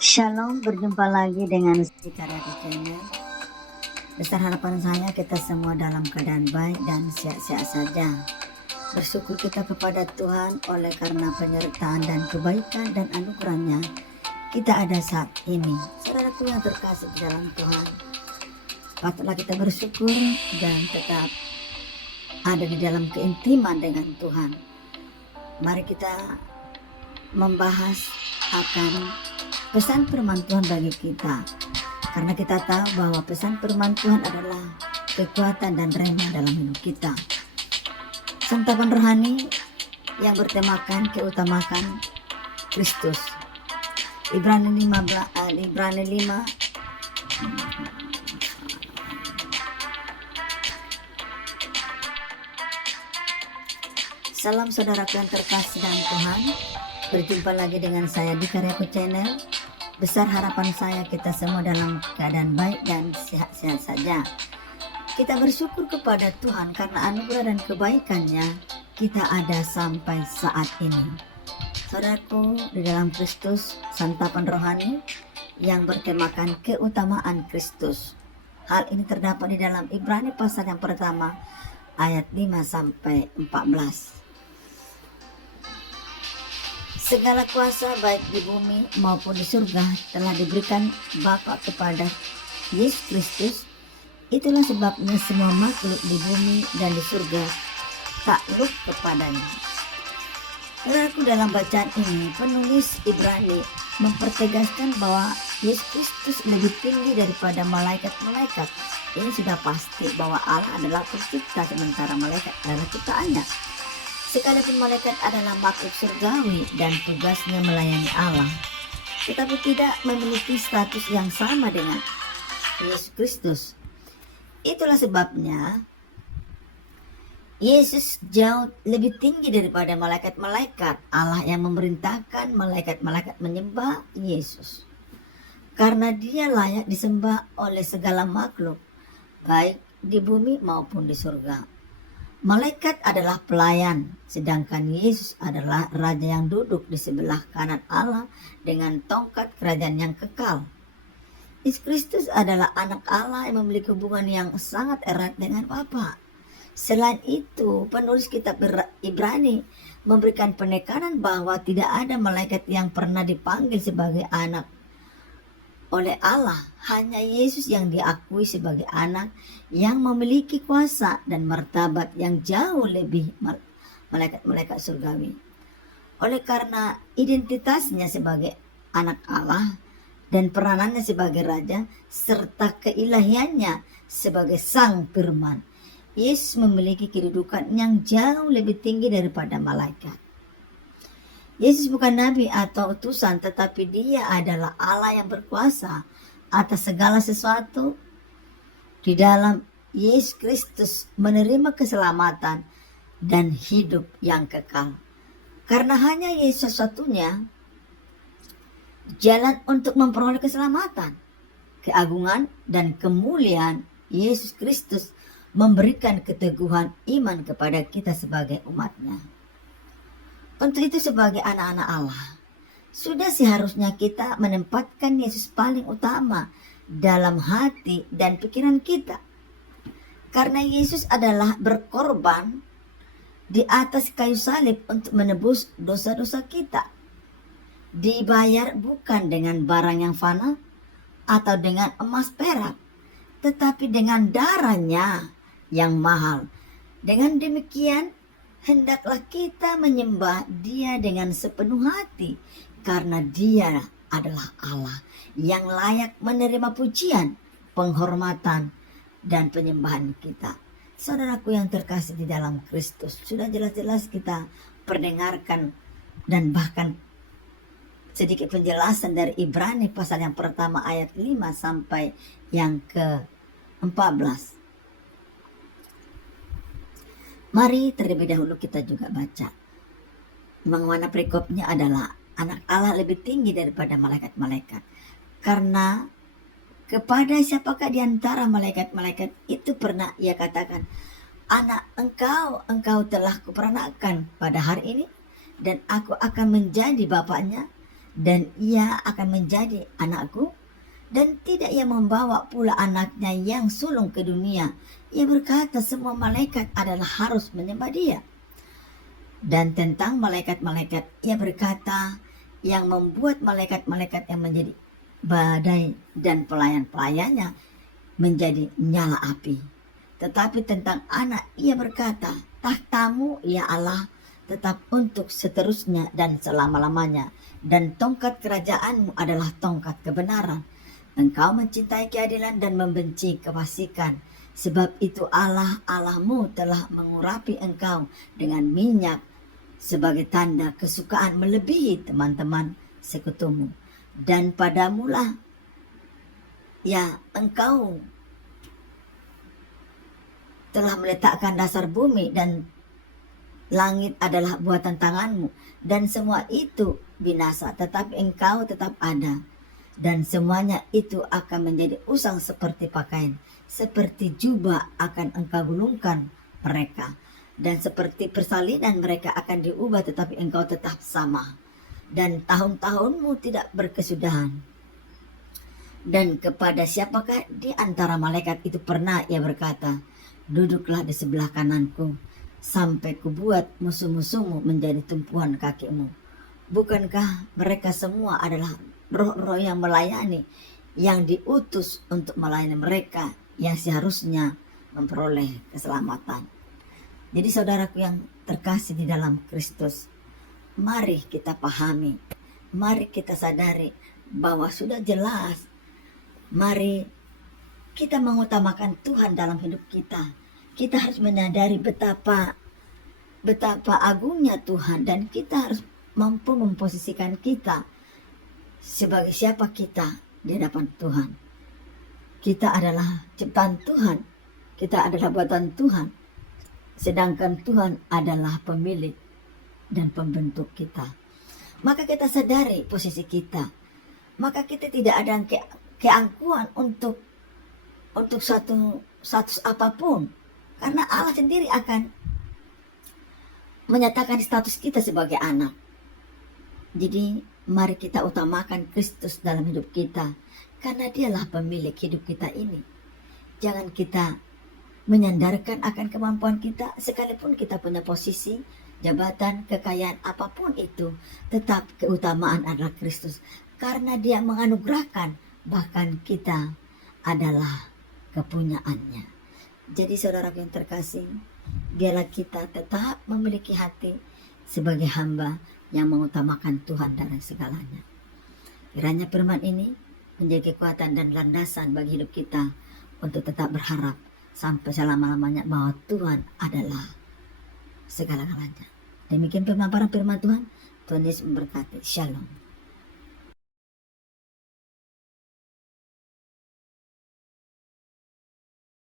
Shalom, berjumpa lagi dengan Siti Karyati Channel. Besar harapan saya kita semua dalam keadaan baik dan sehat-sehat saja. Bersyukur kita kepada Tuhan oleh karena penyertaan dan kebaikan dan anugerahnya kita ada saat ini. Saudaraku yang terkasih di dalam Tuhan, patutlah kita bersyukur dan tetap ada di dalam keintiman dengan Tuhan. Mari kita membahas akan pesan firman Tuhan bagi kita, karena kita tahu bahwa pesan firman Tuhan adalah kekuatan dan rema dalam hidup kita. Santapan rohani yang bertemakan keutamakan Kristus. Ibrani 5. Salam saudaraku yang terkasih dalam Tuhan. Berjumpa lagi dengan saya di Karyati Channel. Besar harapan saya kita semua dalam keadaan baik dan sehat-sehat saja. Kita bersyukur kepada Tuhan karena anugerah dan kebaikannya kita ada sampai saat ini. Saudaraku di dalam Kristus, santapan rohani yang bertemakan keutamaan Kristus. Hal ini terdapat di dalam Ibrani pasal yang pertama ayat 5 sampai 14. Segala kuasa baik di bumi maupun di surga telah diberikan Bapa kepada Yesus Kristus. Itulah sebabnya semua makhluk di bumi dan di surga takluk kepadanya. Saudaraku, dalam bacaan ini penulis Ibrani mempertegaskan bahwa Yesus Kristus lebih tinggi daripada malaikat-malaikat. Ini sudah pasti bahwa Allah adalah pencipta, sementara malaikat adalah ciptaannya. Sekalipun malaikat adalah makhluk surgawi dan tugasnya melayani Allah, tetapi tidak memiliki status yang sama dengan Yesus Kristus. Itulah sebabnya Yesus jauh lebih tinggi daripada malaikat-malaikat. Allah yang memerintahkan malaikat-malaikat menyembah Yesus, karena dia layak disembah oleh segala makhluk, baik di bumi maupun di surga. Malaikat adalah pelayan, sedangkan Yesus adalah Raja yang duduk di sebelah kanan Allah dengan tongkat kerajaan yang kekal. Yesus Kristus adalah anak Allah yang memiliki hubungan yang sangat erat dengan Bapa. Selain itu, penulis kitab Ibrani memberikan penekanan bahwa tidak ada malaikat yang pernah dipanggil sebagai anak oleh Allah. Hanya Yesus yang diakui sebagai anak yang memiliki kuasa dan martabat yang jauh lebih malaikat-malaikat surgawi. Oleh karena identitasnya sebagai anak Allah dan peranannya sebagai raja serta keilahiannya sebagai sang firman, Yesus memiliki kedudukan yang jauh lebih tinggi daripada malaikat. Yesus bukan nabi atau utusan, tetapi dia adalah Allah yang berkuasa atas segala sesuatu. Di dalam Yesus Kristus menerima keselamatan dan hidup yang kekal. Karena hanya Yesus satu-satunya jalan untuk memperoleh keselamatan, keagungan, dan kemuliaan. Yesus Kristus memberikan keteguhan iman kepada kita sebagai umatnya. Untuk itu sebagai anak-anak Allah, sudah seharusnya kita menempatkan Yesus paling utama dalam hati dan pikiran kita. Karena Yesus adalah berkorban di atas kayu salib untuk menebus dosa-dosa kita. Dibayar bukan dengan barang yang fana atau dengan emas perak, tetapi dengan darahnya yang mahal. Dengan demikian, hendaklah kita menyembah dia dengan sepenuh hati, karena dia adalah Allah yang layak menerima pujian, penghormatan, dan penyembahan kita. Saudaraku yang terkasih di dalam Kristus, sudah jelas-jelas kita perdengarkan dan bahkan sedikit penjelasan dari Ibrani pasal yang pertama ayat 5 sampai yang ke-14. Mari terlebih dahulu kita juga baca. Bagaimana perikopnya adalah anak Allah lebih tinggi daripada malaikat-malaikat. Karena kepada siapakah di antara malaikat-malaikat itu pernah ia katakan, anak engkau telah kuperanakan pada hari ini, dan aku akan menjadi bapaknya, dan ia akan menjadi anakku, dan tidak ia membawa pula anaknya yang sulung ke dunia. Ia berkata semua malaikat adalah harus menyembah dia. Dan tentang malaikat-malaikat ia berkata, yang membuat malaikat-malaikat yang menjadi badai dan pelayan-pelayannya menjadi nyala api. Tetapi tentang anak ia berkata, tahtamu ya Allah tetap untuk seterusnya dan selama-lamanya, dan tongkat kerajaanmu adalah tongkat kebenaran. Engkau mencintai keadilan dan membenci kefasikan. Sebab itu Allahmu telah mengurapi engkau dengan minyak sebagai tanda kesukaan melebihi teman-teman sekutumu. Dan padamulah ya engkau telah meletakkan dasar bumi, dan langit adalah buatan tanganmu, dan semua itu binasa, tetapi engkau tetap ada. Dan semuanya itu akan menjadi usang seperti pakaian, seperti jubah akan engkau gulungkan mereka, dan seperti persalinan mereka akan diubah, tetapi engkau tetap sama, dan tahun-tahunmu tidak berkesudahan. Dan kepada siapakah di antara malaikat itu pernah ia berkata, duduklah di sebelah kananku, sampai kubuat musuh-musuhmu menjadi tumpuan kakimu. Bukankah mereka semua adalah roh-roh yang melayani, yang diutus untuk melayani mereka yang seharusnya memperoleh keselamatan. Jadi saudaraku yang terkasih di dalam Kristus, mari kita pahami, mari kita sadari bahwa sudah jelas, mari kita mengutamakan Tuhan dalam hidup kita. Kita harus menyadari betapa agungnya Tuhan, dan kita harus mampu memposisikan kita sebagai siapa kita di hadapan Tuhan. Kita adalah ciptaan Tuhan, kita adalah buatan Tuhan, sedangkan Tuhan adalah pemilik dan pembentuk kita. Maka kita sadari posisi kita, maka kita tidak ada keangkuhan untuk suatu status apapun, karena Allah sendiri akan menyatakan status kita sebagai anak. Jadi mari kita utamakan Kristus dalam hidup kita, karena dialah pemilik hidup kita ini. Jangan kita menyandarkan akan kemampuan kita, sekalipun kita punya posisi, jabatan, kekayaan, apapun itu, tetap keutamaan adalah Kristus, karena dia menganugerahkan, bahkan kita adalah kepunyaannya. Jadi saudara yang terkasih, biarlah kita tetap memiliki hati sebagai hamba yang mengutamakan Tuhan dari segalanya. Kiranya firman ini menjadi kekuatan dan landasan bagi hidup kita untuk tetap berharap sampai selama-lamanya bahwa Tuhan adalah segala-galanya. Demikian pemaparan firman Tuhan. Tuhan Yesus memberkati. Shalom.